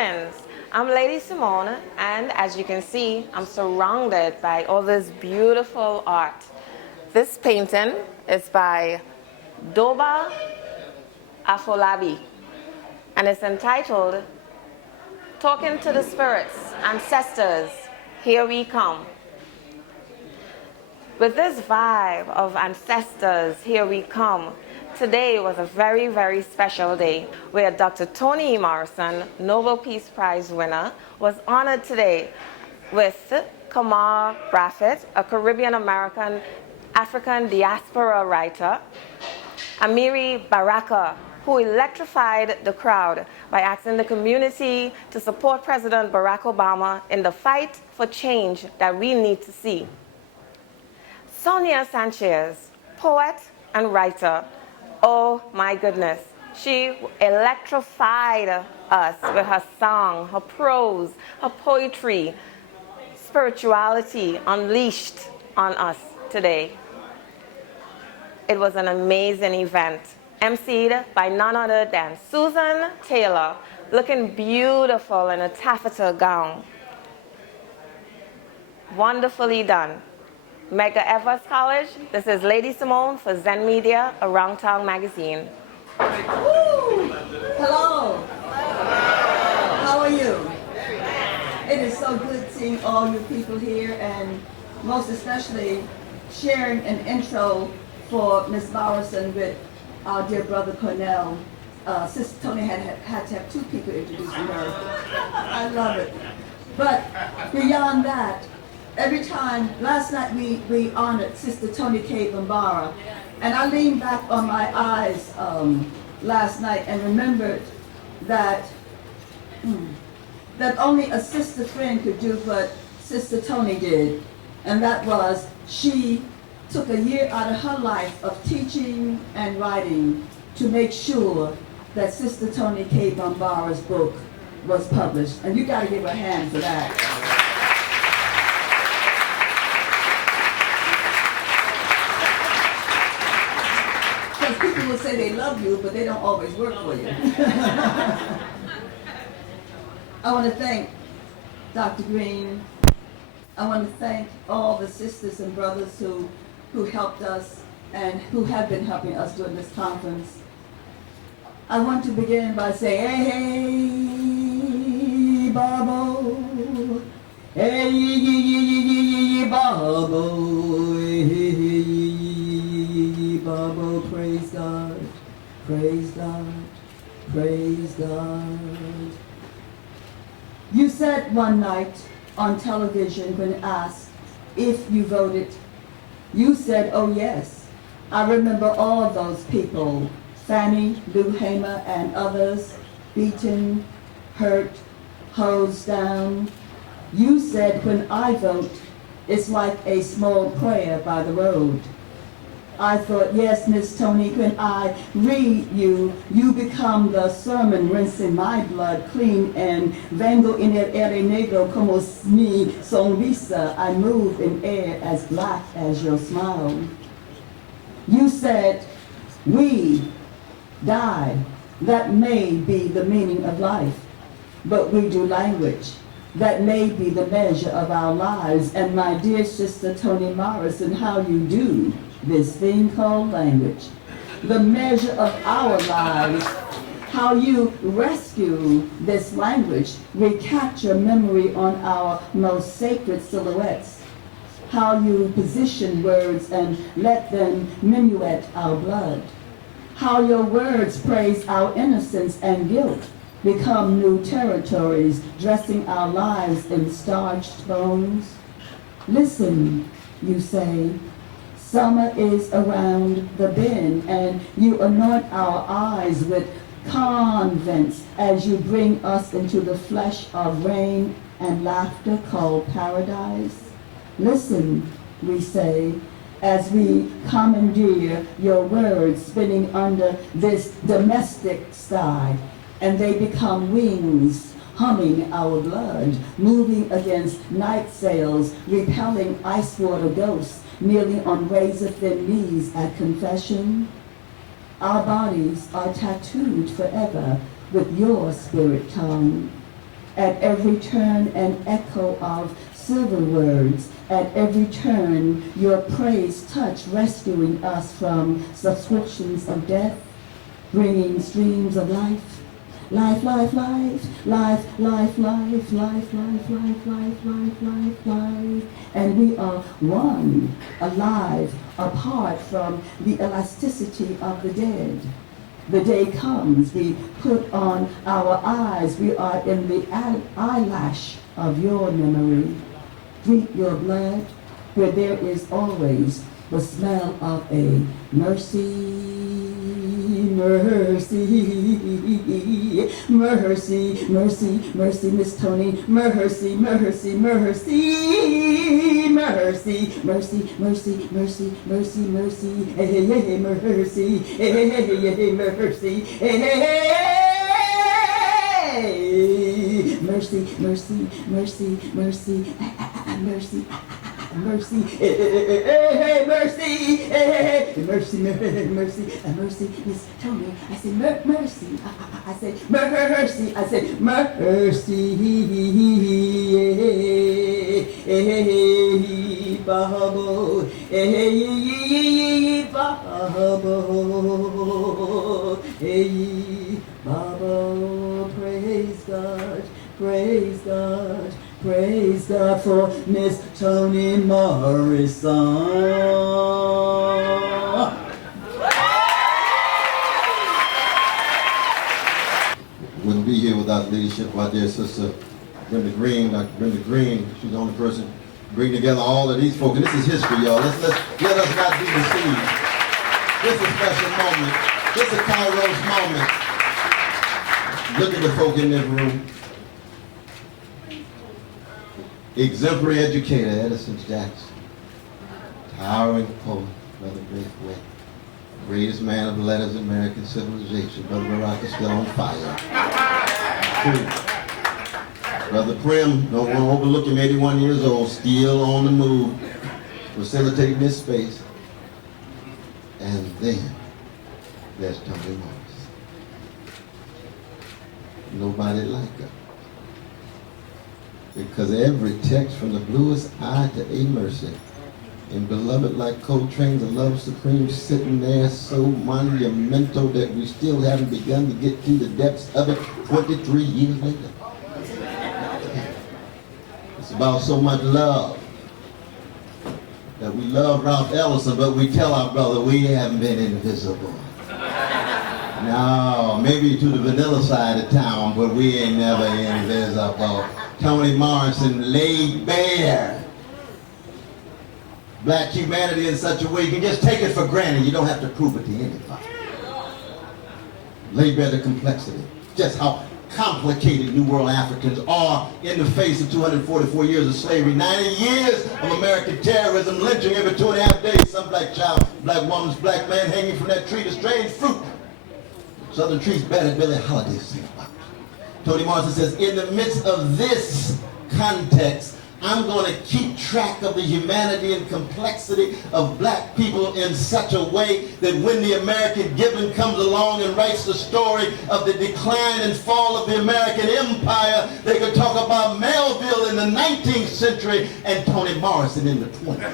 Greetings. I'm Lady Simone, and as you can see, I'm surrounded by all this beautiful art. This painting is by Doba Afolabi, and it's entitled Talking to the Spirits, Ancestors, Here We Come. With this vibe of ancestors, here we come, today was a very, very special day where Dr. Toni Morrison, Nobel Peace Prize winner, was honored today with Kamar Braffett, a Caribbean-American African diaspora writer, Amiri Baraka, who electrified the crowd by asking the community to support President Barack Obama in the fight for change that we need to see. Sonia Sanchez, poet and writer. Oh my goodness. She electrified us with her song, her prose, her poetry, spirituality unleashed on us today. It was an amazing event, emceed by none other than Susan Taylor, looking beautiful in a taffeta gown. Wonderfully done. Medgar Evers College, this is Lady Simone for Zen Media, Around Town Magazine. Woo! Hello. How are you? It is so good seeing all you people here, and most especially sharing an intro for Miss Morrison with our dear brother Cornell. Sister Toni had to have two people introducing her. I love it. But beyond that, every time, last night we honored Sister Toni K. Bambara, and I leaned back on my eyes last night and remembered that that only a sister friend could do what Sister Toni did, and that was she took a year out of her life of teaching and writing to make sure that Sister Toni K. Bambara's book was published, and you got to give her a hand for that. People will say they love you, but they don't always work for you. I want to thank Dr. Green. I want to thank all the sisters and brothers who helped us and who have been helping us during this conference. I want to begin by saying, hey, Babo, hey, Babo, hey, Babo, praise God, praise God, praise God. You said one night on television when asked if you voted, you said, oh yes. I remember all of those people, Fannie Lou Hamer and others, beaten, hurt, hosed down. You said when I vote, it's like a small prayer by the road. I thought, yes, Miss Toni, when I read you, you become the sermon rinsing my blood clean, and vengo en el aire negro como mi sonrisa, I move in air as black as your smile. You said, we die, that may be the meaning of life, but we do language. That may be the measure of our lives, and my dear sister Toni Morrison, how you do this thing called language, the measure of our lives, how you rescue this language, recapture memory on our most sacred silhouettes, how you position words and let them minuet our blood, how your words praise our innocence and guilt, become new territories, dressing our lives in starched bones. Listen, you say, summer is around the bend, and you anoint our eyes with convents as you bring us into the flesh of rain and laughter called paradise. Listen, we say, as we commandeer your words spinning under this domestic sky, and they become wings, humming our blood, moving against night sails, repelling ice water ghosts, kneeling on razor-thin knees at confession. Our bodies are tattooed forever with your spirit tongue. At every turn, an echo of silver words. At every turn, your praise touch, rescuing us from subscriptions of death, bringing streams of life. Life, life, life, life, life, life, life, life, life, life, life, life, life. And we are one, alive, apart from the elasticity of the dead. The day comes, we put on our eyes, we are in the eyelash of your memory. Drink your blood, where there is always the smell of a mercy. Mercy, mercy, mercy, mercy, Miss Toni. Mercy, mercy, mercy, mercy, mercy, mercy, mercy, mercy, mercy, hey, hey, hey, mercy, hey, hey, hey, hey, mercy, hey, hey, hey, mercy, mercy, mercy, mercy, mercy. Mercy, hey, hey, mercy, hey, mercy, mercy, mercy, Miss Toni. I say mercy, I say mercy, I say mercy, hey, Babo, hey, Babo, hey, Babo, praise God, praise God. Praise God for Miss Toni Morrison. Wouldn't be here without leadership of our dear sister Brenda Green, Dr. Brenda Green. She's the only person to bring together all of these folks. And this is history, y'all. Let us not be deceived. This is a special moment. This is a Kairos moment. Look at the folk in this room. Exemplary educator, Edison Jackson. Towering poet, Brother Braithwaite. Greatest man of letters in American civilization, Brother Baraka, still on fire. True. Brother Prim, no one overlook him, 81 years old, still on the move, facilitating this space. And then there's Toni Morrison. Nobody like her. Because every text from the bluest eye to a mercy, and beloved like Coltrane's A Love Supreme, sitting there so monumental that we still haven't begun to get to the depths of it 23 years later. It's about so much love that we love Ralph Ellison, but we tell our brother we haven't been invisible. No, maybe to the vanilla side of town, but we ain't never invisible. Toni Morrison laid bare black humanity in such a way you can just take it for granted. You don't have to prove it to anybody. Laid bare the complexity. Just how complicated New World Africans are in the face of 244 years of slavery, 90 years of American terrorism, lynching every 2.5 days, some black child, black woman's black man hanging from that tree to strange fruit. Southern trees battered Billie Holiday sing about. Toni Morrison says, in the midst of this context, I'm going to keep track of the humanity and complexity of black people in such a way that when the American Gibbon comes along and writes the story of the decline and fall of the American empire, they could talk about Melville in the 19th century and Toni Morrison in the 20th.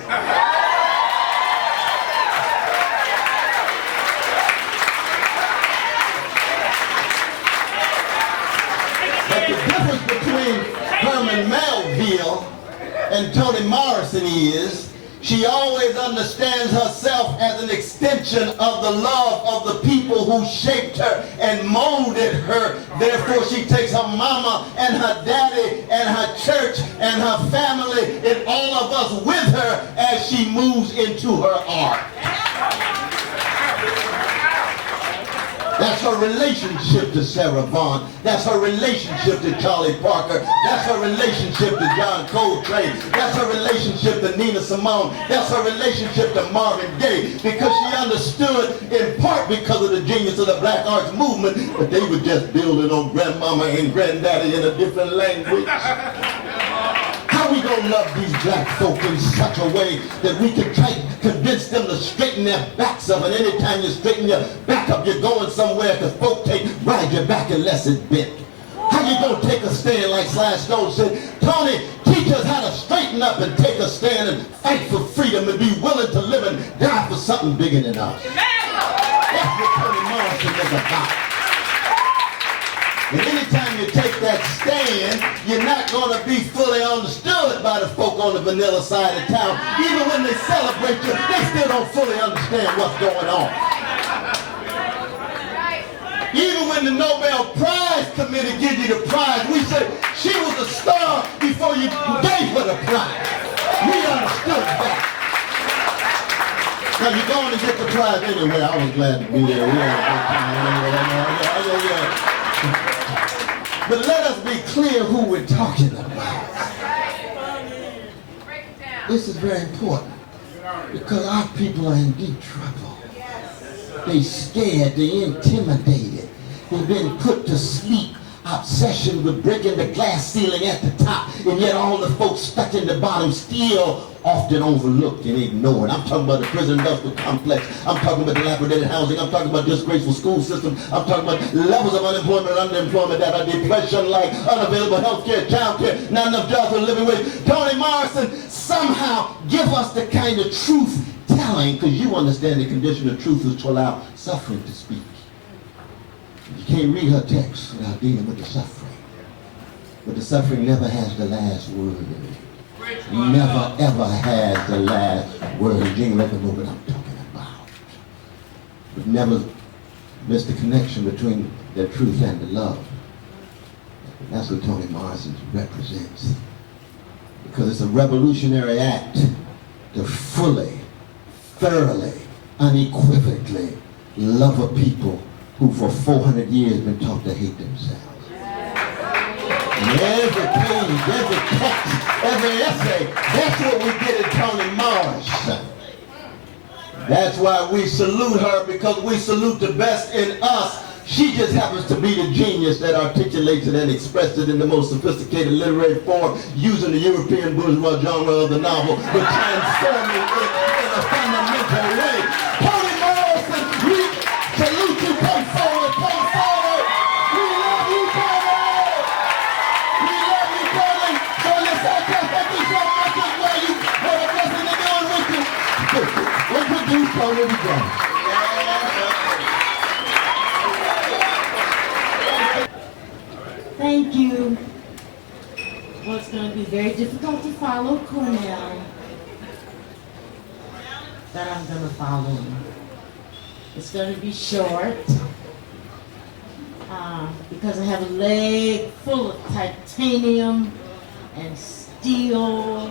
But the difference between Herman Melville and Toni Morrison is she always understands herself as an extension of the love of the people who shaped her and molded her. Therefore, she takes her mama and her daddy and her church and her family and all of us with her as she moves into her art. That's her relationship to Sarah Vaughan. That's her relationship to Charlie Parker. That's her relationship to John Coltrane. That's her relationship to Nina Simone. That's her relationship to Marvin Gaye. Because she understood, in part because of the genius of the Black Arts Movement, that they were just building on grandmama and granddaddy in a different language. How we gonna love these black folk in such a way that we can try to convince them to straighten their backs up, and anytime you straighten your back up, you're going somewhere because folk can't ride your back unless it's bent. How you gonna take a stand like Sly Stone said? Toni, teach us how to straighten up and take a stand and fight for freedom and be willing to live and die for something bigger than us. That's what Toni Morrison is about. And anytime you take that stand, you're not going to be fully understood by the folk on the vanilla side of town. Even when they celebrate you, they still don't fully understand what's going on. Even when the Nobel Prize Committee gives you the prize, we say she was a star before you gave her the prize. We understood that. Now you're going to get the prize anyway. I was glad to be there. We had a good time. Yeah. But let us be clear who we're talking about. This is very important because our people are in deep trouble. They scared, they intimidated, they've been put to sleep. Obsession with breaking the glass ceiling at the top, and yet all the folks stuck in the bottom still often overlooked and ignored. I'm talking about the prison industrial complex. I'm talking about dilapidated housing. I'm talking about disgraceful school system. I'm talking about levels of unemployment and underemployment that are depression like unavailable health care, child care, not enough jobs for a living wage. Toni Morrison, somehow give us the kind of truth telling, because you understand the condition of truth is to allow suffering to speak. You can't read her text without dealing with the suffering. But the suffering never has the last word. Never, ever has the last word. You ain't never know what I'm talking about. But never miss the connection between the truth and the love. That's what Toni Morrison represents. Because it's a revolutionary act to fully, thoroughly, unequivocally love a people who for 400 years been taught to hate themselves. And every page, every text, every essay, that's what we get in Toni Morrison. That's why we salute her, because we salute the best in us. She just happens to be the genius that articulates it and expresses it in the most sophisticated literary form, using the European bourgeois genre of the novel, but transforming it in a fundamental way. Toni Morrison, we salute you. Come forward, come forward. We love you, Toni. We love you, Toni. So let's all come back to show much as well. You what a blessing to doing with you. What you do, Toni, we go. Thank you. Well, it's going to be very difficult to follow Cornell, but I'm going to follow him. It's going to be short because I have a leg full of titanium and steel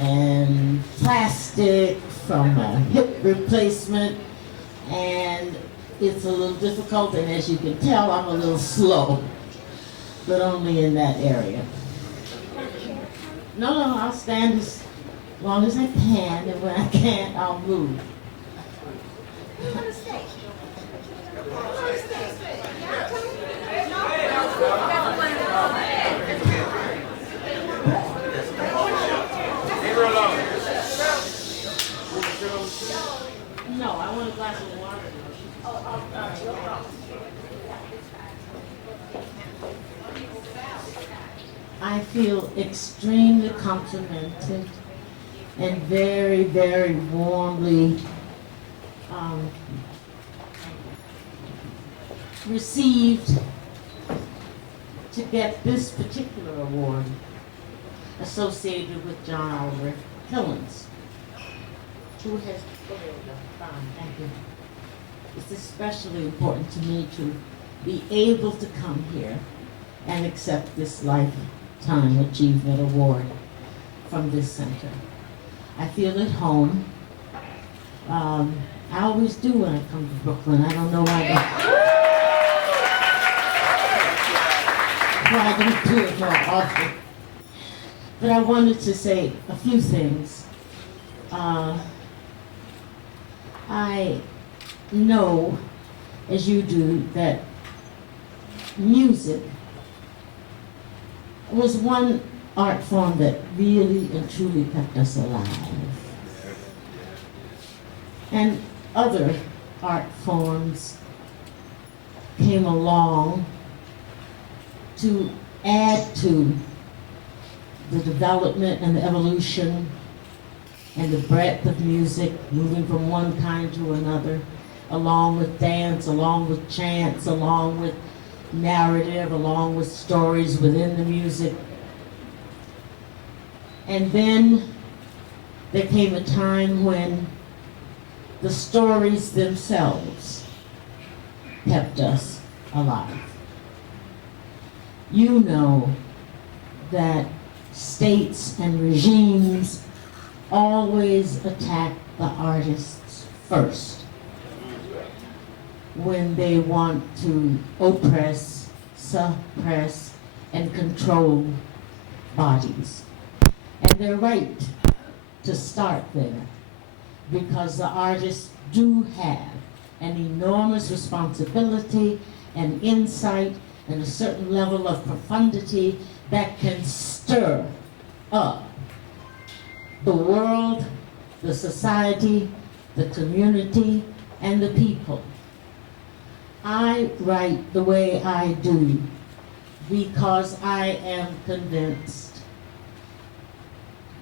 and plastic from a hip replacement, and it's a little difficult, and as you can tell, I'm a little slow, but only in that area. No, I'll stand as long as I can, and when I can't, I'll move. No, I want a glass of water. I feel extremely complimented and very, very warmly received to get this particular award associated with John Oliver Killens, who has, thank you. It's especially important to me to be able to come here and accept this Lifetime Achievement Award from this center. I feel at home. I always do when I come to Brooklyn. I don't know why I don't do it more often. But I wanted to say a few things. I know, as you do, that music was one art form that really and truly kept us alive. And other art forms came along to add to the development and the evolution and the breadth of music, moving from one kind to another, along with dance, along with chants, along with narrative, along with stories within the music. And then there came a time when the stories themselves kept us alive. You know that states and regimes always attack the artists first when they want to oppress, suppress, and control bodies. And they're right to start there, because the artists do have an enormous responsibility and insight and a certain level of profundity that can stir up the world, the society, the community, and the people. I write the way I do because I am convinced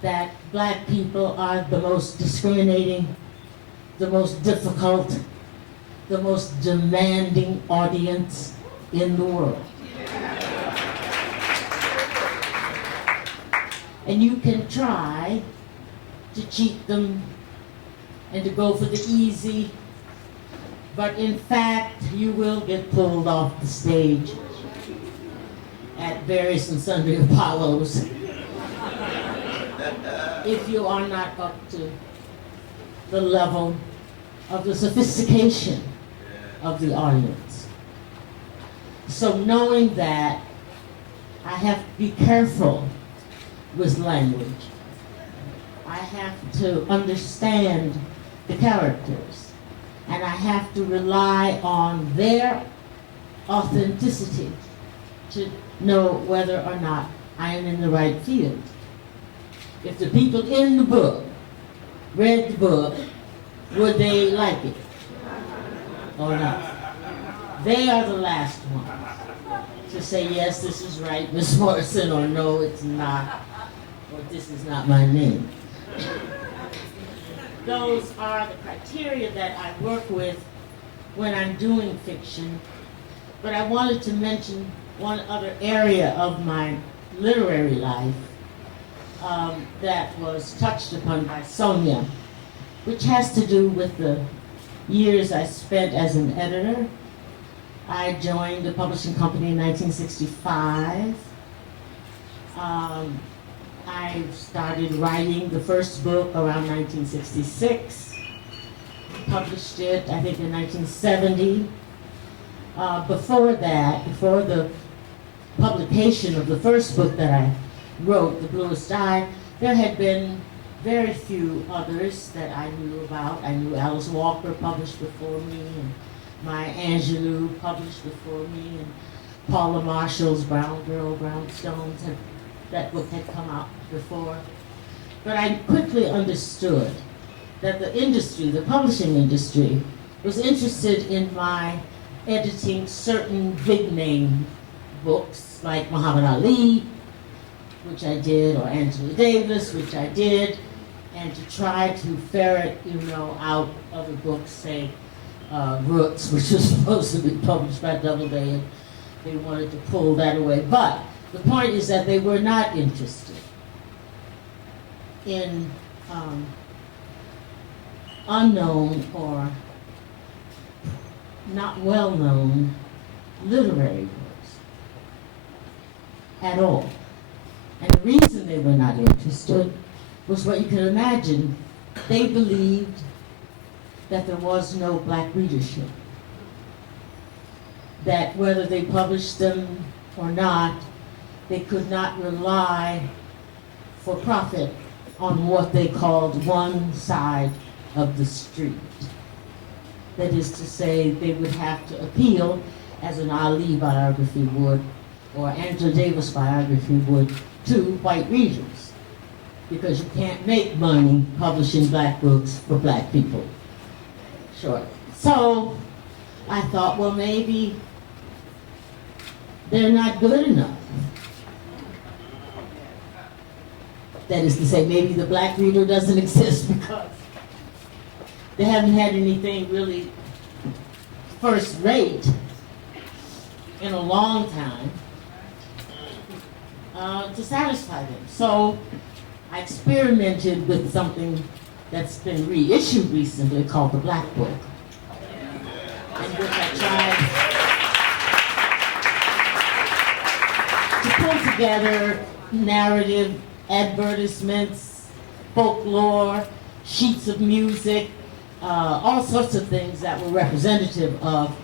that Black people are the most discriminating, the most difficult, the most demanding audience in the world. And you can try to cheat them and to go for the easy, but in fact, you will get pulled off the stage at various and sundry Apollos if you are not up to the level of the sophistication of the audience. So knowing that, I have to be careful with language. I have to understand the characters, and I have to rely on their authenticity to know whether or not I am in the right field. If the people in the book read the book, would they like it or not? They are the last ones to say, yes, this is right, Miss Morrison, or no, it's not, or this is not my name. Those are the criteria that I work with when I'm doing fiction. But I wanted to mention one other area of my literary life that was touched upon by Sonia, which has to do with the years I spent as an editor. I joined the publishing company in 1965. I started writing the first book around 1966, published it, I think, in 1970. Before that, before the publication of the first book that I wrote, The Bluest Eye, there had been very few others that I knew about. I knew Alice Walker published before me, and Maya Angelou published before me, and Paula Marshall's Brown Girl, Brown Stones, and that book had come out before. But I quickly understood that the industry, the publishing industry, was interested in my editing certain big name books like Muhammad Ali, which I did, or Angela Davis, which I did, and to try to ferret, out other books, say, Roots, which was supposed to be published by Doubleday, and they wanted to pull that away. But the point is that they were not interested in unknown or not well-known literary works at all. And the reason they were not interested was what you can imagine. They believed that there was no Black readership, that whether they published them or not, they could not rely for profit on what they called one side of the street. That is to say, they would have to appeal, as an Ali biography would, or Angela Davis biography would, to white readers. Because you can't make money publishing Black books for Black people. Sure. So I thought, well, maybe they're not good enough. That is to say, maybe the black reader doesn't exist because they haven't had anything really first rate in a long time to satisfy them. So I experimented with something that's been reissued recently called the Black Book, in which I tried to pull together narrative, advertisements, folklore, sheets of music, all sorts of things that were representative of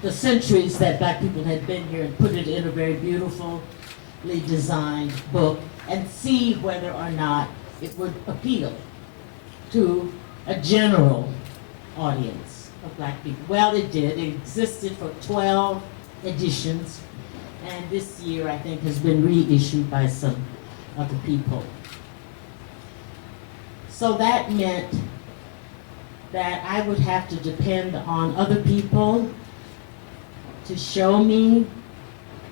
the centuries that black people had been here, and put it in a very beautifully designed book and see whether or not it would appeal to a general audience of black people. Well, it did. It existed for 12 editions, and this year I think has been reissued by some other people. So that meant that I would have to depend on other people to show me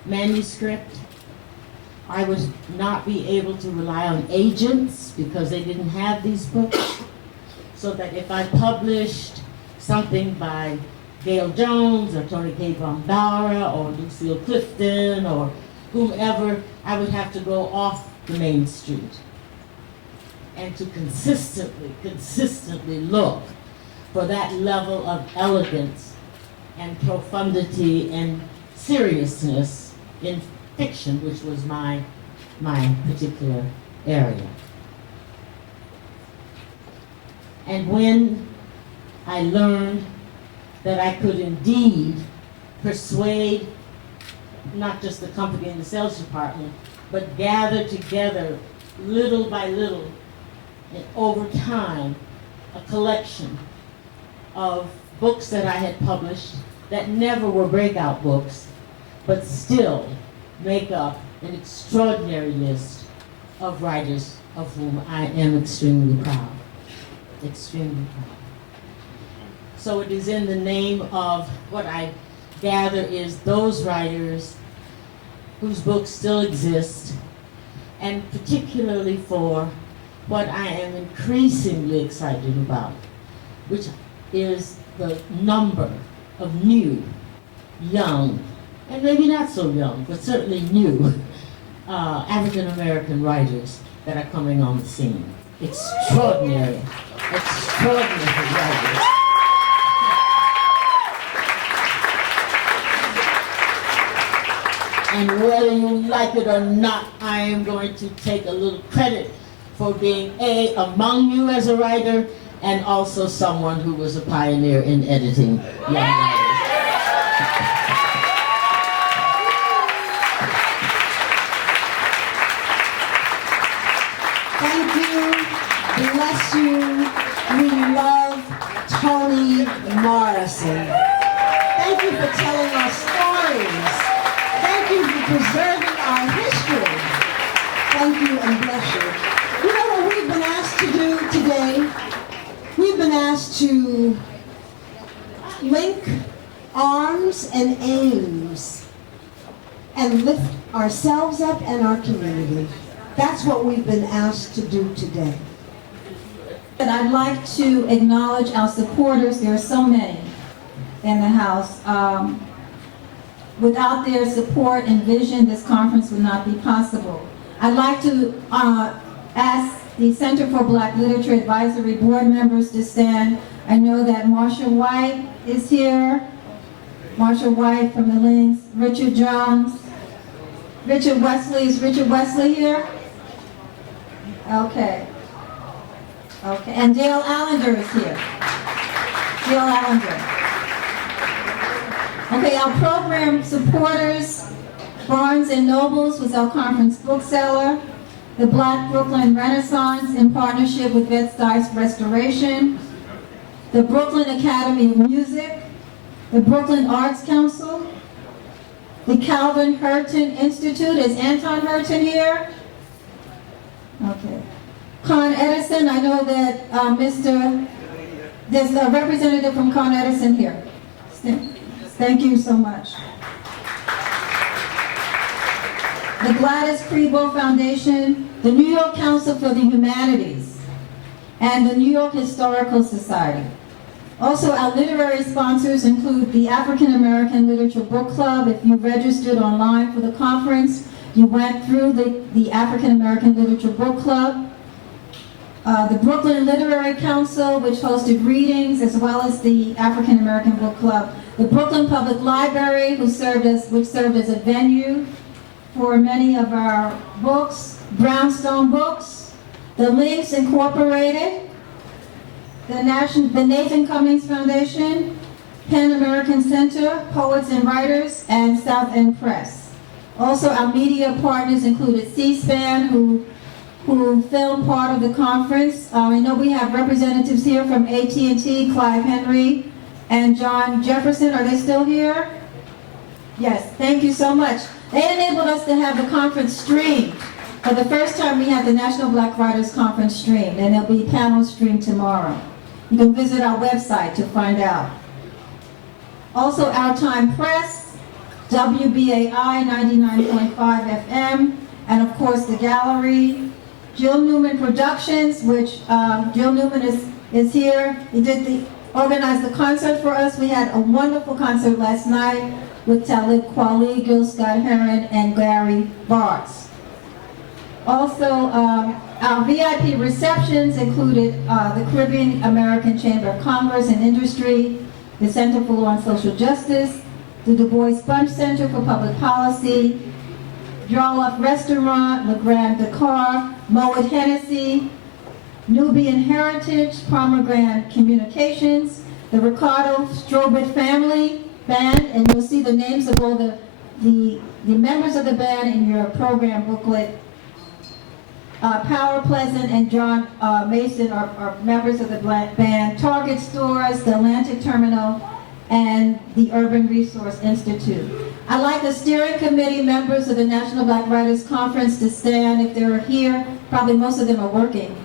manuscript. I would not be able to rely on agents because they didn't have these books. So that if I published something by Gail Jones or Toni Bambara or Lucille Clifton or whomever, I would have to go off the main street and to consistently look for that level of elegance and profundity and seriousness in fiction, which was my particular area. And when I learned that I could indeed persuade not just the company and the sales department, but gather together little by little and over time a collection of books that I had published that never were breakout books, but still make up an extraordinary list of writers of whom I am extremely proud. Extremely proud. So it is in the name of what I gather is those writers whose books still exist, and particularly for what I am increasingly excited about, which is the number of new, young, and maybe not so young, but certainly new, African American writers that are coming on the scene. Extraordinary, extraordinary writers. And whether you like it or not, I am going to take a little credit for being among you as a writer, and also someone who was a pioneer in editing young writers. Thank you. Bless you. We love Toni Morrison. Thank you for telling our stories. Thank you for preserving our history. Thank you and bless you. You know what we've been asked to do today? We've been asked to link arms and aims and lift ourselves up and our community. That's what we've been asked to do today. And I'd like to acknowledge our supporters. There are so many in the house. Without their support and vision, this conference would not be possible. I'd like to ask the Center for Black Literature Advisory Board members to stand. I know that Marsha White is here. Marsha White from the Links. Richard Jones. Richard Wesley. Is Richard Wesley here? Okay. Okay. And Dale Allender is here. Dale Allender. Okay, our program supporters, Barnes & Nobles was our conference bookseller, the Black Brooklyn Renaissance in partnership with Bed-Stuy Restoration, the Brooklyn Academy of Music, the Brooklyn Arts Council, the Calvin Hurton Institute. Is Anton Hurton here? Okay. Con Edison, I know that there's a representative from Con Edison here. Thank you so much. the Gladys Krebo Foundation, the New York Council for the Humanities, and the New York Historical Society. Also, our literary sponsors include the African American Literature Book Club. If you registered online for the conference, you went through the African American Literature Book Club. The Brooklyn Literary Council, which hosted readings, as well as the African American Book Club. The Brooklyn Public Library, which served as a venue for many of our books. Brownstone Books, the Links Incorporated, the Nathan Cummings Foundation, Pan American Center, Poets and Writers, and South End Press. Also, our media partners included C-SPAN, who filmed part of the conference. I know we have representatives here from AT&T, Clive Henry, and John Jefferson. Are they still here? Yes, thank you so much. They enabled us to have the conference streamed. For the first time, we had the National Black Writers Conference streamed, and there'll be panels streamed tomorrow. You can visit our website to find out. Also, Our Time Press, WBAI 99.5 FM, and of course the gallery. Jill Newman Productions, which Jill Newman is here. He organized the concert for us. We had a wonderful concert last night with Talib Kweli, Gil Scott-Heron, and Gary Bartz. Also, our VIP receptions included the Caribbean American Chamber of Commerce and Industry, the Center for Law and Social Justice, the Du Bois Bunch Center for Public Policy, Jollof Restaurant, Le Grand Dakar, Moet Hennessy, Nubian Heritage, Pomegranate Communications, the Ricardo Strobit Family Band, and you'll see the names of all the members of the band in your program booklet. Power Pleasant and John Mason are members of the band. Target Stores, the Atlantic Terminal, and the Urban Resource Institute. I'd like the steering committee members of the National Black Writers Conference to stand if they're here. Probably most of them are working.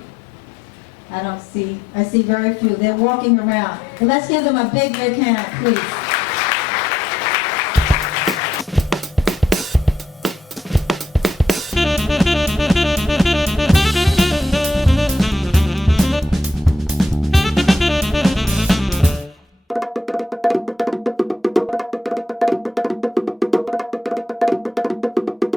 I see very few. They're walking around. But let's give them a big, big hand, please.